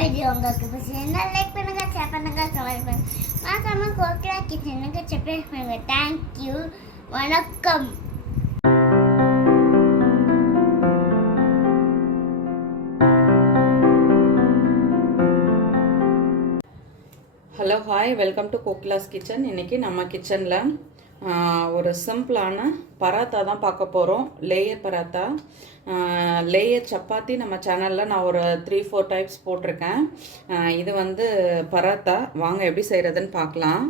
Video உங்களுக்கு பிடிச்சிருந்தா like பண்ணுங்க ஷேர் பண்ணுங்க கமெண்ட் பண்ணுங்க மறக்காம கோகிலா கிச்சனுக்கு சப்ஸ்கிரைப் பண்ணுங்க தேங்க்யூ வணக்கம் hello hi welcome to Kokila's kitchen இன்றைக்கி நம்ம கிச்சனில் ஒரு சிம்பிளான பராத்தா தான் பார்க்க போகிறோம் லேயர் பராத்தா. லேயர் சப்பாத்தி நம்ம சேனலில் நான் ஒரு த்ரீ ஃபோர் டைப்ஸ் போட்டிருக்கேன். இது வந்து பராத்தா. வாங்க எப்படி செய்கிறதுன்னு பார்க்கலாம்.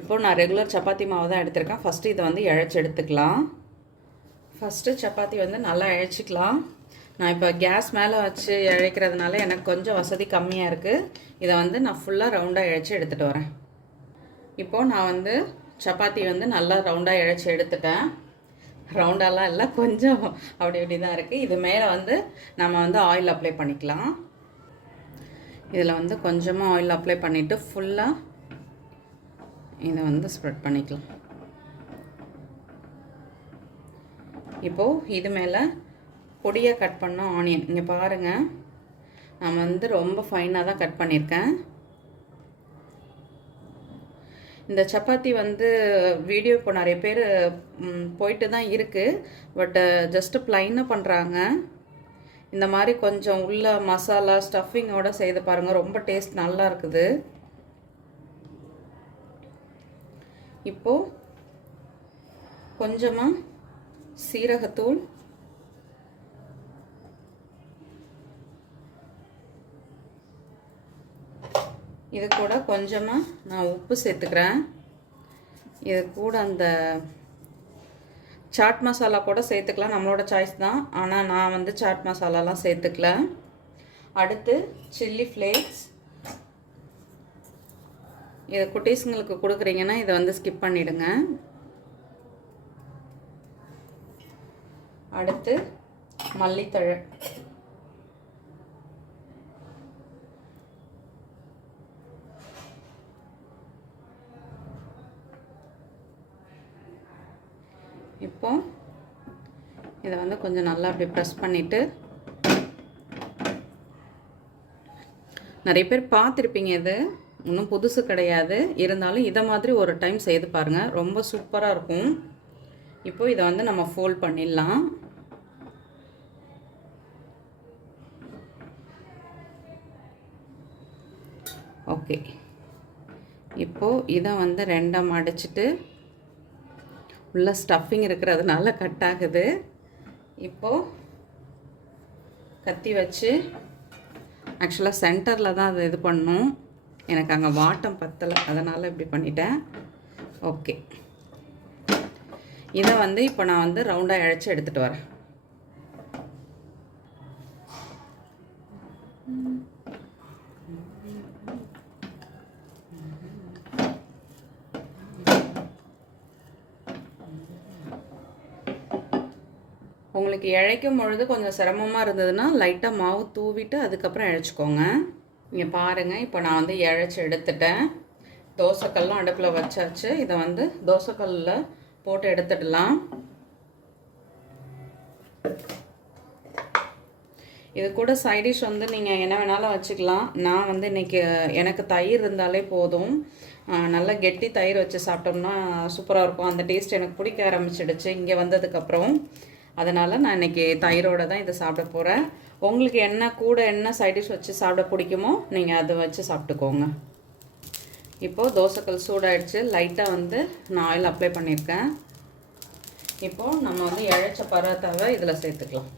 இப்போ நான் ரெகுலர் சப்பாத்தி மாவு தான் எடுத்திருக்கேன். ஃபஸ்ட்டு இதை வந்து இழைச்சி எடுத்துக்கலாம். ஃபஸ்ட்டு சப்பாத்தி வந்து நல்லா இழைச்சிக்கலாம். நான் இப்போ கேஸ் மேலே வச்சு இழைக்கிறதுனால எனக்கு கொஞ்சம் வசதி கம்மியாக இருக்குது இதை வந்து நான் ஃபுல்லாக ரவுண்டாக இழைச்சி எடுத்துகிட்டு வரேன். இப்போது நான் வந்து சப்பாத்தி வந்து நல்லா ரவுண்டாக இழைச்சி எடுத்துட்டேன். ரவுண்டாலாம் இல்லை கொஞ்சம் அப்படி இப்படி தான் இருக்குது இது மேலே வந்து நம்ம வந்து ஆயில் அப்ளை பண்ணிக்கலாம். இதில் வந்து கொஞ்சமாக ஆயில் அப்ளை பண்ணிவிட்டு ஃபுல்லாக இதை வந்து ஸ்ப்ரெட் பண்ணிக்கலாம். இப்போது இது மேலே பொடியாக கட் பண்ண ஆனியன் இங்கே பாருங்கள் நான் வந்து ரொம்ப ஃபைனாக தான் கட் பண்ணியிருக்கேன். இந்த சப்பாத்தி வந்து வீடியோ இப்போ நிறைய பேர் போயிட்டு தான் இருக்குது பட்டு ஜஸ்ட்டு ப்ளைனாக பண்ணுறாங்க இந்த மாதிரி கொஞ்சம் உள்ள மசாலா ஸ்டஃபிங்கோடு செய்து பாருங்கள் ரொம்ப டேஸ்ட் நல்லா இருக்குது. இப்போது கொஞ்சமாக சீரகத்தூள் இது கூட கொஞ்சமாக நான் உப்பு சேர்த்துக்கிறேன். இது கூட அந்த சாட் மசாலா கூட சேர்த்துக்கலாம் நம்மளோட சாய்ஸ் தான். ஆனால் நான் வந்து சாட் மசாலாலாம் சேர்த்துக்கல. அடுத்து சில்லி ஃப்ளேக்ஸ் இதை குட்டீஸுங்களுக்கு கொடுக்குறீங்கன்னா இதை வந்து ஸ்கிப் பண்ணிவிடுங்க அடுத்து மல்லித்தழை. இப்போ இதை வந்து கொஞ்சம் நல்லா அப்படி ப்ரெஸ் பண்ணிவிட்டு நிறைய பேர் பார்த்துருப்பீங்க இது. ஒன்றும் புதுசு கிடையாது. இருந்தாலும் இதை மாதிரி ஒரு டைம் செய்து பாருங்கள் ரொம்ப சூப்பராக இருக்கும். இப்போ இதை வந்து நம்ம ஃபோல்ட் பண்ணிடலாம். ஓகே இப்போது இதை வந்து ரெண்டாக மடிச்சிட்டு உள்ள ஸ்டஃபிங் இருக்கிறதுனால கட் ஆகுது. இப்போது கத்தி வச்சு ஆக்சுவலாக சென்டரில் தான் அதை இது பண்ணும். எனக்கு அங்கே வாட்டம் பத்தலை அதனால் இப்படி பண்ணிட்டேன். ஓகே இதை வந்து இப்போ நான் வந்து ரவுண்டாக இழைச்சி எடுத்துகிட்டு வரேன். உங்களுக்கு இழைக்கும் பொழுது கொஞ்சம் சிரமமாக இருந்ததுன்னா லைட்டாக மாவு தூவிட்டு அதுக்கப்புறம் இழைச்சிக்கோங்க. இங்கே பாருங்கள் இப்போ நான் வந்து இழைச்சி எடுத்துட்டேன். தோசைக்கல்லாம் அடுப்பில் வச்சாச்சு. இதை வந்து தோசைக்கல்லில் போட்டு எடுத்துடலாம். இது கூட சைடிஷ் வந்து நீங்கள் என்ன வேணாலும் வச்சுக்கலாம். நான் வந்து இன்றைக்கி எனக்கு தயிர் இருந்தாலே போதும். நல்லா கெட்டி தயிர் வச்சு சாப்பிட்டோம்னா சூப்பராக இருக்கும். அந்த டேஸ்ட் எனக்கு பிடிக்க ஆரம்பிச்சிடுச்சு. இங்கே வந்ததுக்கப்புறம் அதனால் நான் இன்றைக்கி தயிரோடு தான் இதை சாப்பிட போகிறேன் உங்களுக்கு என்ன கூட என்ன சைடிஷ் வச்சு சாப்பிட பிடிக்குமோ நீங்கள் அதை வச்சு சாப்பிட்டுக்கோங்க. இப்போது தோசைக்கல் சூடாயிடுச்சு. லைட்டாக வந்து நான் ஆயில் அப்ளை பண்ணியிருக்கேன். இப்போது நம்ம வந்து இழைச்ச பராத்தாவை இதில் சேர்த்துக்கலாம்.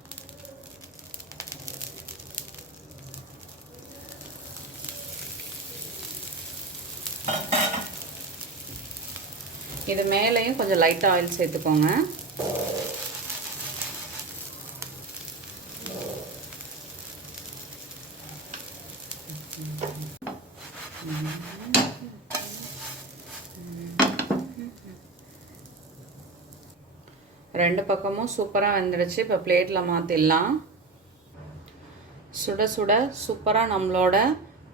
இது மேலேயும் கொஞ்சம் லைட்டாக ஆயில் சேர்த்துக்கோங்க. ரெண்டு பக்கமும் சூப்பராக வந்துடுச்சு இப்போ பிளேட்டில் மாற்றிடலாம் சுட சுட சூப்பராக நம்மளோட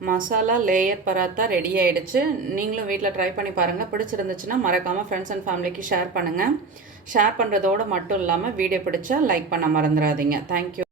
மசாலா லேயர் பராத்தா ரெடி ஆகிடுச்சு நீங்களும் வீட்டில் ட்ரை பண்ணி பாருங்கள் பிடிச்சிருந்துச்சுன்னா மறக்காமல் ஃப்ரெண்ட்ஸ் அண்ட் ஃபேமிலிக்கு ஷேர் பண்ணுங்கள் ஷேர் பண்ணுறதோடு மட்டும் இல்லாமல் வீடியோ பிடிச்சா லைக் பண்ண மறந்துடாதீங்க. தேங்க்யூ